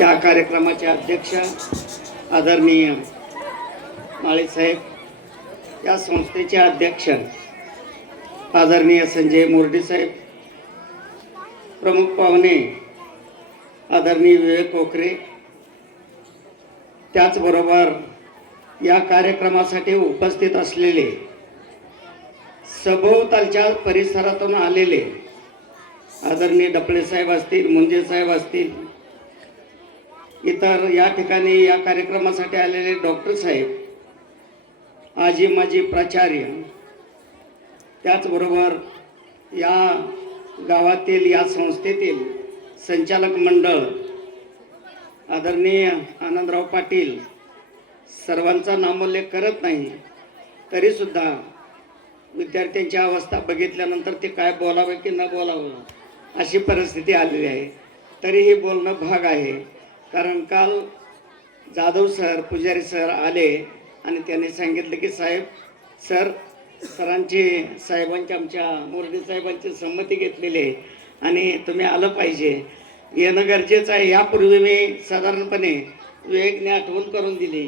या कार्यक्रमाचे अध्यक्ष आदरणीय माळेसाहेब या संस्थेचे अध्यक्ष आदरणीय संजय मोर्डी साहेब प्रमुख पाहुणे आदरणीय विवेक कोकरे त्याचबरोबर या कार्यक्रमासाठी उपस्थित असलेले सभोवतालच्या परिसरातून आलेले आदरणीय डपळे साहेब असतील मुंजे साहेब असतील इतर या ठिकाणी या कार्यक्रमासाठी आलेले डॉक्टर साहेब आजी माजी प्राचार्य त्याचबरोबर या गावातील या संस्थेतील संचालक मंडळ आदरणीय आनंदराव पाटील सर्वांचा नामोल्लेख करत नाही तरीसुद्धा विद्यार्थ्यांची अवस्था बघितल्यानंतर ते काय बोलावं की न बोलावं अशी परिस्थिती आलेली आहे. तरीही बोलणं भाग आहे. कारण काल जाधव सर पुजारी सर आले आणि त्यांनी सांगितलं की साहेब सर सरांची साहेबांची आमच्या मुरडी साहेबांची संमती घेतलेली आहे आणि तुम्ही आलं पाहिजे. येणं गरजेचं आहे. यापूर्वी मी साधारणपणे विवेकने आठवण करून दिली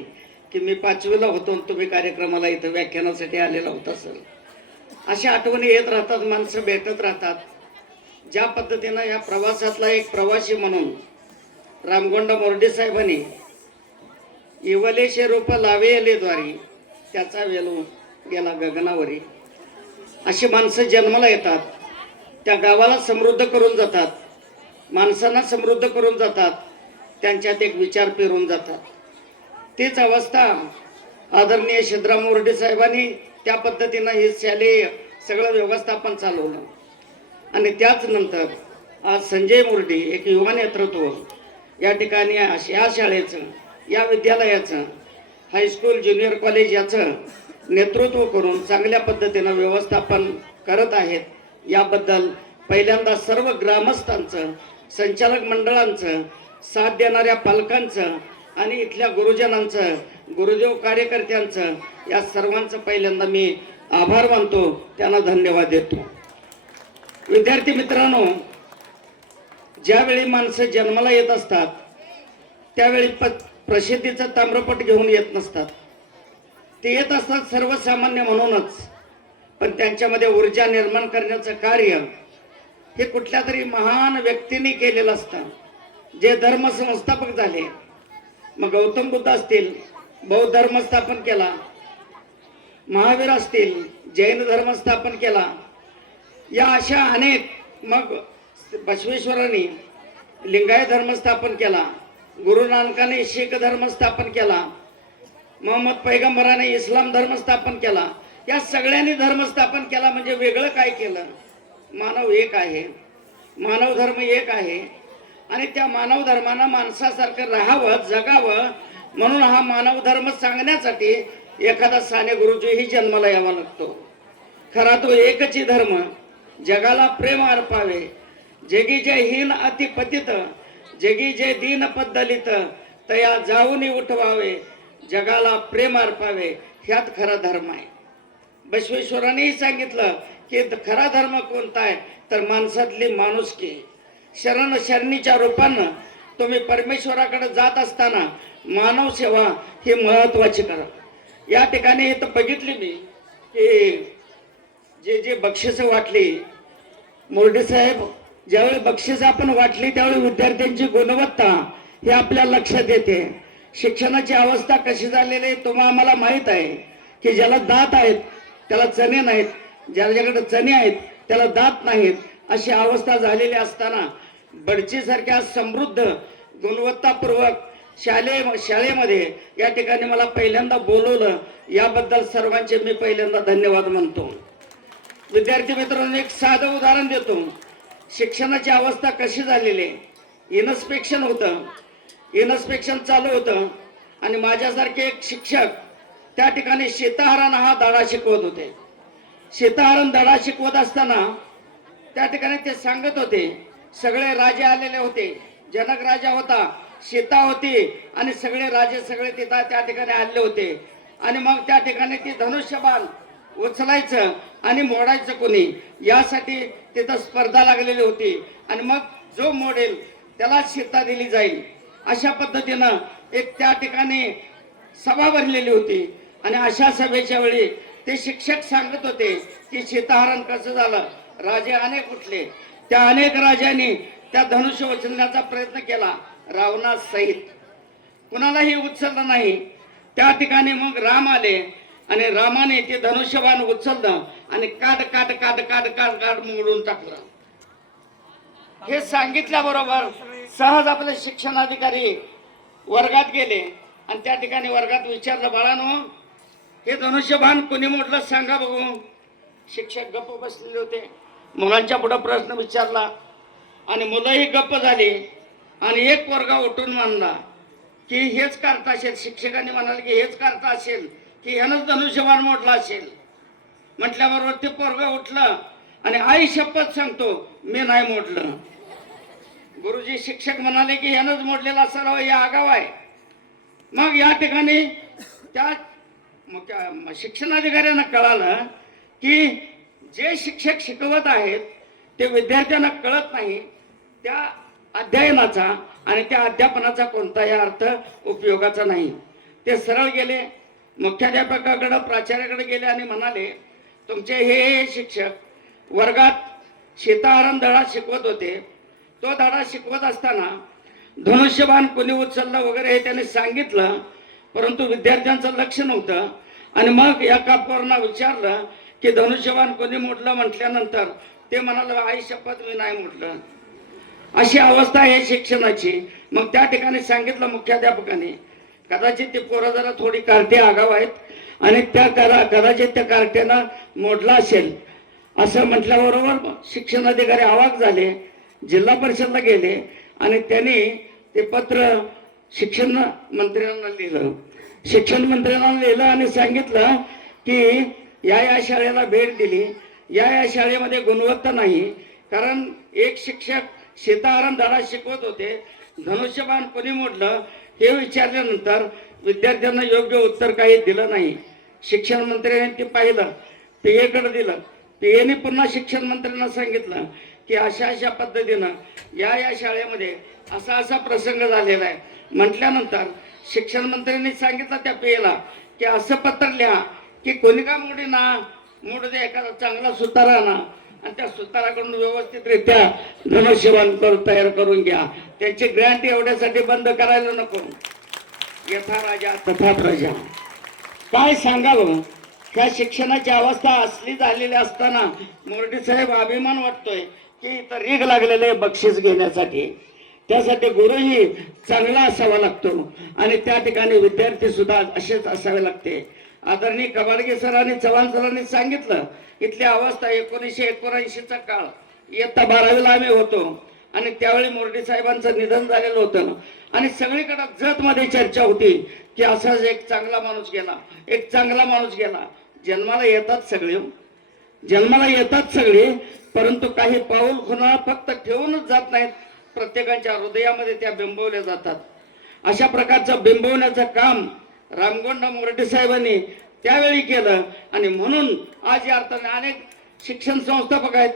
की मी पाचवीला होतो तुम्ही कार्यक्रमाला इथं व्याख्यानासाठी आलेला होता सर. अशा आठवणी येत राहतात माणसं भेटत राहतात. ज्या पद्धतीनं या प्रवासातला एक प्रवासी म्हणून रामगोंडा मोर्डे साहेबांनी इवलेशे रोप लावेले द्वारी त्याचा वेलो गेला गगनावरी. अशी माणसं जन्माला येतात. त्या गावाला समृद्ध करून जातात. माणसांना समृद्ध करून जातात. त्यांच्यात एक विचार पेरून जातात. तीच अवस्था आदरणीय शिद्रा मोर्डे साहेबांनी त्या पद्धतीनं हे शालेय सगळं व्यवस्थापन चालवलं. आणि त्याच नंतर आज संजय मुर्डे एक युवा नेतृत्व या ठिकाणी अश- या शाळेचं या विद्यालयाचं हायस्कूल ज्युनियर कॉलेज याचं नेतृत्व करून चांगल्या पद्धतीनं व्यवस्थापन करत आहेत. याबद्दल पहिल्यांदा सर्व ग्रामस्थांचं संचालक मंडळांचं साथ देणाऱ्या पालकांचं आणि इथल्या गुरुजनांचं गुरुदेव कार्यकर्त्यांचं या सर्वांचं पहिल्यांदा मी आभार मानतो. त्यांना धन्यवाद देतो. विद्यार्थी मित्रांनो ज्यावेळी माणसं जन्माला येत असतात त्यावेळी प प्रसिद्धीचं ताम्रपट घेऊन येत नसतात. ते येत असतात सर्वसामान्य म्हणूनच पण त्यांच्यामध्ये ऊर्जा निर्माण करण्याचं कार्य हे कुठल्या तरी महान व्यक्तीने केलेलं असतं. जे धर्म संस्थापक झाले. मग गौतम बुद्ध असतील बौद्ध धर्म स्थापन केला. महावीर असतील जैन धर्म स्थापन केला. या अशा अनेक मग बसवेश्वरांनी लिंगायत धर्म स्थापन केला गुरु नानकाने शीख धर्म स्थापन केला मोहम्मद पैगंबराने इस्लाम धर्म स्थापन केला. या सगळ्यांनी धर्म स्थापन केला म्हणजे वेगळं काय केलं? मानव एक आहे. मानव धर्म एक आहे. आणि त्या मानव धर्मानं माणसासारखं राहावं जगावं म्हणून हा मानव धर्म सांगण्यासाठी एखादा साने गुरुजीही जन्माला यावा लागतो. खरा तो एकची धर्म जगाला प्रेम अर्पावे जगी जे हीन अति पतित जगी जे दीन पद्धलित तया जाऊन उठवावे जगाला प्रेम अर्पावे ह्यात खरा धर्म आहे. बसवेश्वरांनीही सांगितलं की खरा धर्म कोणता आहे? तर माणसातली माणुसकी. शरण शरणीच्या रूपानं तुम्ही परमेश्वराकडे जात असताना मानव सेवा ही महत्वाची करा. या ठिकाणी इथं बघितली मी की जे जे बक्षिसं वाटली मोर्डे साहेब ज्यावेळी बक्षीस आपण वाटली त्यावेळी विद्यार्थ्यांची गुणवत्ता हे आपल्या लक्षात येते. शिक्षणाची अवस्था कशी झालेली आहे तुम्हाला आम्हाला माहीत आहे की ज्याला दात आहेत त्याला चणे नाहीत. ज्याच्याकडे चणे आहेत त्याला दात नाहीत. अशी अवस्था झालेली असताना बडचीसारख्या समृद्ध गुणवत्तापूर्वक शालेय शाळेमध्ये या ठिकाणी मला पहिल्यांदा बोलवलं. याबद्दल सर्वांचे मी पहिल्यांदा धन्यवाद म्हणतो. विद्यार्थी मित्रांनो एक साधं उदाहरण देतो. शिक्षणाची अवस्था कशी झालेली आहे? इन्स्पेक्शन होतं. इन्स्पेक्शन चालू होतं. आणि माझ्यासारखे एक शिक्षक त्या ठिकाणी शेताहरण हा धडा शिकवत होते. शेताहरण धडा शिकवत असताना त्या ठिकाणी ते सांगत होते. सगळे राजे आलेले होते. जनक राजा होता. शेता होती. आणि सगळे राजे सगळे तिथं त्या ठिकाणी आले होते. आणि मग त्या ठिकाणी ती धनुष्यबाण उचलायचं आणि मोडायचं कोणी यासाठी तिथं स्पर्धा लागलेली होती. आणि मग जो मोडेल त्याला सीता दिली जाईल. अशा पद्धतीनं एक त्या ठिकाणी सभा भरलेली होती. आणि अशा सभेच्या वेळी ते शिक्षक सांगत होते की सीताहरण कसं झालं? राजे अनेक उठले. त्या अनेक राजांनी त्या धनुष्य उचलण्याचा प्रयत्न केला रावणासहित कुणालाही उचललं नाही. त्या ठिकाणी मग राम आले. आणि रामाने ते धनुष्यबाण उचललं आणि काट काट काट काट काट काट मोडून टाकलं. हे सांगितल्याबरोबर सहज आपले शिक्षणाधिकारी वर्गात गेले आणि त्या ठिकाणी वर्गात विचारलं बाळानो हे धनुष्यबाण कोणी मोडलं सांगा बघू. शिक्षक गप्प बसलेले होते. मुलांच्या पुढं प्रश्न विचारला आणि मुलंही गप्प झाली आणि एक वर्ग उठून मानला की हेच करता असेल शिक्षकांनी म्हणाले की हेच करता असेल की ह्यानं धनुष्यबाण मोडला असेल. म्हटल्याबरोबर ते पोरग उठलं आणि आई शपथ सांगतो मी नाही मोडलं. गुरुजी शिक्षक म्हणाले की ह्यानंच मोडलेला सराव या आगाव आहे. मग या ठिकाणी त्या शिक्षणाधिकाऱ्यांना कळालं की जे शिक्षक शिकवत आहेत ते विद्यार्थ्यांना कळत नाही. त्या अध्ययनाचा आणि त्या अध्यापनाचा कोणताही अर्थ उपयोगाचा नाही. ते सरळ गेले मुख्याध्यापकाकडं प्राचार्याकडे गेले आणि म्हणाले तुमचे हे शिक्षक वर्गात सीताहरण धडा शिकवत होते. तो धडा शिकवत असताना धनुष्यबाण कोणी उचललं वगैरे हे त्यांनी सांगितलं परंतु विद्यार्थ्यांचं लक्ष नव्हतं. आणि मग या कापवरना विचारलं की धनुष्यबाण कोणी मोडलं म्हटल्यानंतर? ते म्हणाले आई शपथ मी नाही मोडलं. अशी अवस्था आहे शिक्षणाची. मग त्या ठिकाणी सांगितलं मुख्याध्यापकाने कदाचित ती पोरं जरा थोडी कार्टे आगाव आहेत आणि त्या कदा कदाचित त्या कार्ट्यानं मोडला असेल. असं म्हटल्याबरोबर शिक्षण अधिकारी आवाक झाले जिल्हा परिषदला गेले आणि त्यांनी ते पत्र शिक्षण मंत्र्यांना लिहिलं. शिक्षण मंत्र्यांना लिहिलं आणि सांगितलं की या या शाळेला भेट दिली. या या शाळेमध्ये गुणवत्ता नाही कारण एक शिक्षक सीताराम दादा शिकवत होते. धनुष्यबाण कोणी मोडलं? हे विचारल्यानंतर विद्यार्थ्यांना योग्य उत्तर काही दिलं नाही. शिक्षण मंत्र्यांनी ते पाहिलं पी दिलं. पी पुन्हा शिक्षण मंत्र्यांना सांगितलं की अशा अशा पद्धतीनं या या शाळेमध्ये असा असा प्रसंग झालेला आहे. म्हटल्यानंतर शिक्षण मंत्र्यांनी सांगितलं त्या पेला की असं पत्र लिहा की कोणी का मोडी ना मोडू दे एखादा चांगला सुतारा ना आणि त्या सुताराकडून व्यवस्थितरित्या धनुष्यबाण कर तयार करून घ्या. त्याची ग्रँट एवढ्यासाठी बंद करायला नको. यथा राजा तथा प्रजा. काय सांगावं? ह्या शिक्षणाची अवस्था असली झालेली असताना मोरडी साहेब अभिमान वाटतोय की इथं रीग लागलेले आहे बक्षीस घेण्यासाठी. त्यासाठी गुरुही चांगला असावा लागतो. आणि त्या ठिकाणी विद्यार्थी सुद्धा असेच असावे लागते. आदरणीय कबाडगे सरांनी चव्हाण सरांनी सांगितलं इथली अवस्था एकोणीसशे एकोणऐंशीचा काळ. इयत्ता बारावीला आम्ही होतो आणि त्यावेळी मोर्डी साहेबांचं निधन झालेलं होतं. आणि सगळीकडे जतमध्ये चर्चा होती की असाच एक चांगला माणूस गेला एक चांगला माणूस गेला. जन्माला येतात सगळे हो. जन्माला येतात सगळे परंतु काही पाऊल खुणा फक्त ठेवूनच जात नाहीत. प्रत्येकाच्या हृदयामध्ये त्या बिंबवल्या जातात. अशा प्रकारचं बिंबवण्याचं काम रामगोंडा मोरटे साहेबांनी त्यावेळी केलं. आणि म्हणून आज या अर्थाने अनेक शिक्षण संस्थापक आहेत.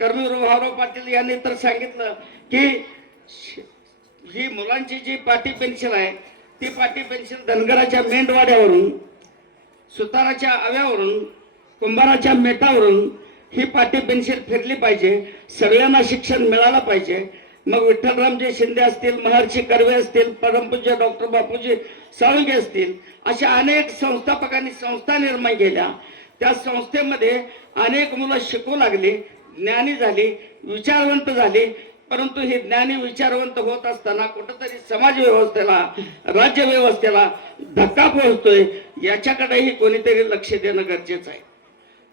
कर्मवीर भाऊराव पाटील यांनी तर सांगितलं की श- ही मुलांची जी पाटी पेन्सिल आहे ती पाटी पेन्सिल धनगराच्या मेंढवाड्यावरून सुताराच्या आव्यावरून कुंभाराच्या मेटावरून ही पाटी पेन्सिल फिरली पाहिजे. सगळ्यांना शिक्षण मिळालं पाहिजे. मग विठ्ठलरामजी शिंदे असतील महर्षी कर्वे असतील परमपूज्य डॉक्टर बापूजी साळुंगे असतील अशा अनेक संस्थापकांनी संस्था निर्माण केल्या. त्या संस्थेमध्ये अनेक मुलं शिकू लागली ज्ञानी झाली विचारवंत झाली. परंतु हे ज्ञानी विचारवंत होत असताना कुठंतरी समाज व्यवस्थेला राज्य व्यवस्थेला धक्का पोहोचतोय याच्याकडेही कोणीतरी लक्ष देणं गरजेचं आहे.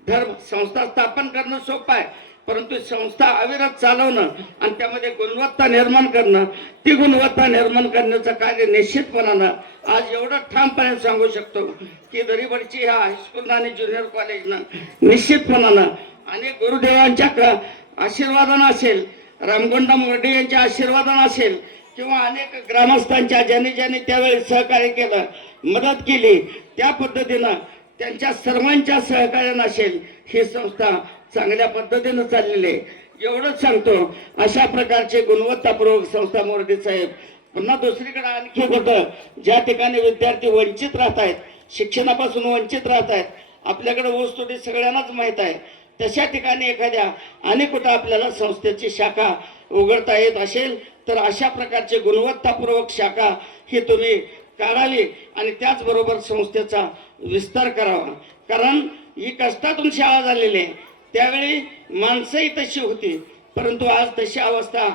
धर्म संस्था स्थापन करणं सोपं आहे. परंतु संस्था अविरत चालवणं आणि त्यामध्ये गुणवत्ता निर्माण करणं ती गुणवत्ता निर्माण करण्याचं कार्य निश्चितपणानं आज एवढं ठामपणे सांगू शकतो की दरीबडची ह्या हायस्कूल आणि ज्युनियर कॉलेजनं निश्चितपणानं अनेक गुरुदेवांच्या क- आशीर्वादानं असेल रामगोंडा मोर्डे यांच्या आशीर्वादानं असेल किंवा अनेक ग्रामस्थांच्या ज्यांनी ज्यांनी त्यावेळी सहकार्य केलं मदत केली त्या पद्धतीनं त्यांच्या सर्वांच्या सहकार्यानं असेल ही संस्था चांगल्या पद्धतीनं चाललेले आहे. एवढंच सांगतो अशा प्रकारचे गुणवत्तापूर्वक संस्था मोर्डी साहेब पुन्हा दुसरीकडे आणखी होतं ज्या ठिकाणी विद्यार्थी वंचित राहत आहेत शिक्षणापासून वंचित राहत आहेत आपल्याकडे वस्तुटी सगळ्यांनाच माहीत आहे. तशा ठिकाणी एखाद्या आणि कुठं आपल्याला संस्थेची शाखा उघडता येत असेल तर अशा प्रकारचे गुणवत्तापूर्वक शाखा ही तुम्ही काढावी आणि त्याचबरोबर संस्थेचा विस्तार करावा. कारण ही कष्टातून शाळा झालेली आहे. त्यावेळी माणसंही तशी होती. परंतु आज तशी अवस्था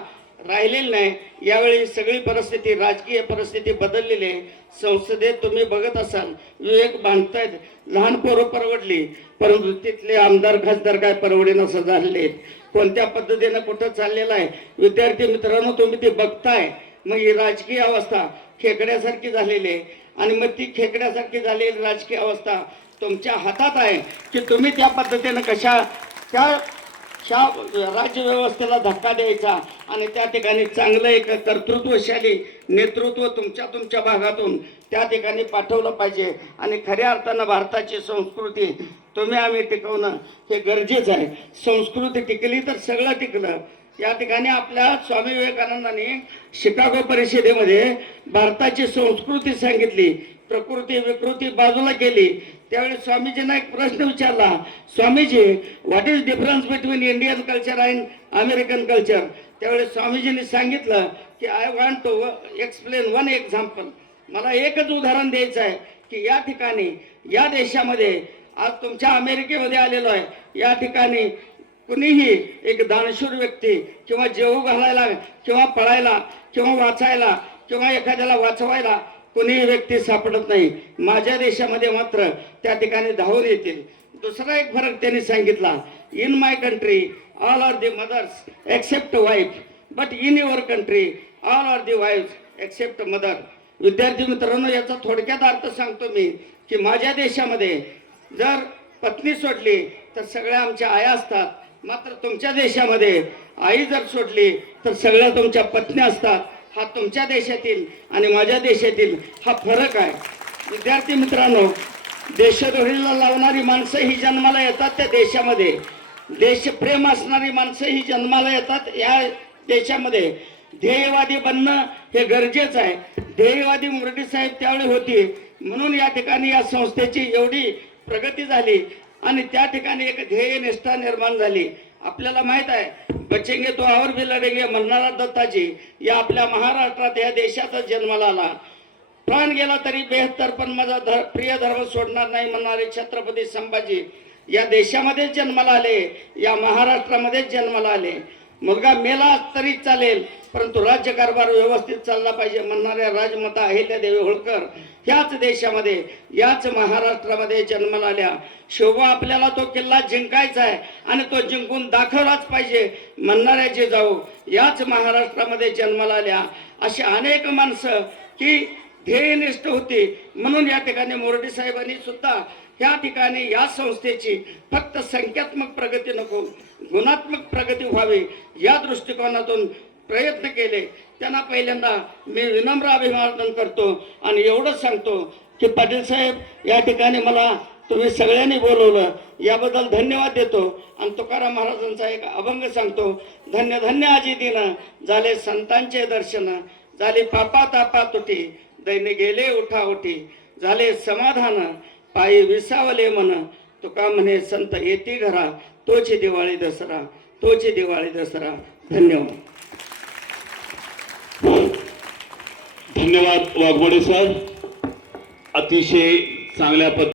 राहिलेली नाही. यावेळी सगळी परिस्थिती राजकीय परिस्थिती बदललेली आहे. संसदेत तुम्ही बघत असाल विवेक बांधतायत लहान पोरं परवडली. परंतु तिथले आमदार खासदार काय परवडे नसं झालेले आहेत कोणत्या पद्धतीनं कुठं चाललेलं आहे? विद्यार्थी मित्रांनो तुम्ही ते बघताय. मग ही राजकीय अवस्था खेकड्यासारखी झालेली आहे. आणि मग ती खेकड्यासारखी झालेली राजकीय अवस्था तुमच्या हातात आहे की तुम्ही त्या पद्धतीनं कशा त्या शा राज्यव्यवस्थेला धक्का द्यायचा आणि त्या ठिकाणी चांगलं एक कर्तृत्वशाली नेतृत्व तुमच्या तुमच्या भागातून त्या ठिकाणी पाठवलं पाहिजे. आणि खऱ्या अर्थानं भारताची संस्कृती तुम्ही आम्ही टिकवणं हे गरजेचं आहे. संस्कृती टिकली तर सगळं टिकलं. या ठिकाणी आपल्या स्वामी विवेकानंदांनी शिकागो परिषदेमध्ये भारताची संस्कृती सांगितली. प्रकृती विकृती बाजूला केली त्यावेळी स्वामीजींना एक प्रश्न विचारला Swamiji what is difference between Indian culture and American culture त्यावेळी स्वामीजींनी सांगितलं की I want to explain one example मला एकच उदाहरण द्यायचं आहे की या ठिकाणी या देशामध्ये आज तुमच्या अमेरिकेमध्ये आलेलो आहे. या ठिकाणी कुणीही एक दानशूर व्यक्ती किंवा जेवू घालायला किंवा पळायला किंवा वाचायला किंवा एखाद्याला वाचवायला कुणीही व्यक्ती सापडत नाही. माझ्या देशामध्ये मात्र त्या ठिकाणी धावून येतील. दुसरा एक फरक त्यांनी सांगितला. In my country all are the mothers except wife but in your country all are the wife except mother विद्यार्थी मित्रांनो याचा थोडक्यात अर्थ सांगतो मी की माझ्या देशामध्ये जर पत्नी सोडली तर सगळ्या आमच्या आया असतात. मात्र तुमच्या देशामध्ये आई जर सोडली तर सगळ्या तुमच्या पत्नी असतात. हा तुमच्या देशातील आणि माझ्या देशातील हा फरक आहे. विद्यार्थी मित्रांनो देशद्रोहीला लावणारी माणसं ही जन्माला येतात त्या देशामध्ये. देशप्रेम असणारी माणसं ही जन्माला येतात या देशामध्ये. ध्येयवादी बनणं हे गरजेचं आहे. ध्येयवादी मुरडी साहेब त्यावेळी होती. म्हणून या ठिकाणी या संस्थेची एवढी प्रगती झाली आणि त्या ठिकाणी एक ध्येय निष्ठा निर्माण झाली. आपल्याला माहीत आहे बचेंगे तो और भी लढेंगे म्हणणारा दत्ताजी या आपल्या महाराष्ट्रात या देशाचा जन्माला आला. प्राण गेला तरी बेहत्तर पण माझा धर प्रिय धर्म सोडणार नाही म्हणणारे छत्रपती संभाजी या देशामध्येच जन्माला आले या महाराष्ट्रामध्येच जन्माला आले. मुलगा मेला तरी चालेल परंतु राज्यकारभार व्यवस्थित चालला पाहिजे म्हणणाऱ्या राजमाता अहिल्यादेवी होळकर ह्याच देशामध्ये याच महाराष्ट्रामध्ये जन्माला आल्या. शोभा आपल्याला तो किल्ला जिंकायचा आहे आणि तो जिंकून दाखवलाच पाहिजे म्हणणाऱ्या जे जाऊ याच महाराष्ट्रामध्ये जन्माला आल्या. अशी अनेक माणसं की ध्येयनिष्ठ होती. म्हणून या ठिकाणी मोरडी साहेबांनी सुद्धा या ठिकाणी या संस्थेची फक्त संख्यात्मक प्रगती नको गुणात्मक प्रगती व्हावी या दृष्टिकोनातून प्रयत्न केले. त्यांना पहिल्यांदा मी विनम्र अभिवादन करतो आणि एवढंच सांगतो की पाटील साहेब या ठिकाणी मला तुम्ही सगळ्यांनी बोलवलं. याबद्दल धन्यवाद देतो आणि तुकाराम महाराजांचा एक अभंग सांगतो धन्य धन्य आजी दिन झाले संतांचे दर्शन झाले पापा तापा तुटी दैने गेले उठा उठी झाले समाधान पायी विसावले मन. तुका म्हणे संत येती घरा. तोची दिवाळी दसरा. तोची दिवाळी दसरा. धन्यवाद. धन्यवाद वाघमोडे सर अतिशय चांगल्या पद्धती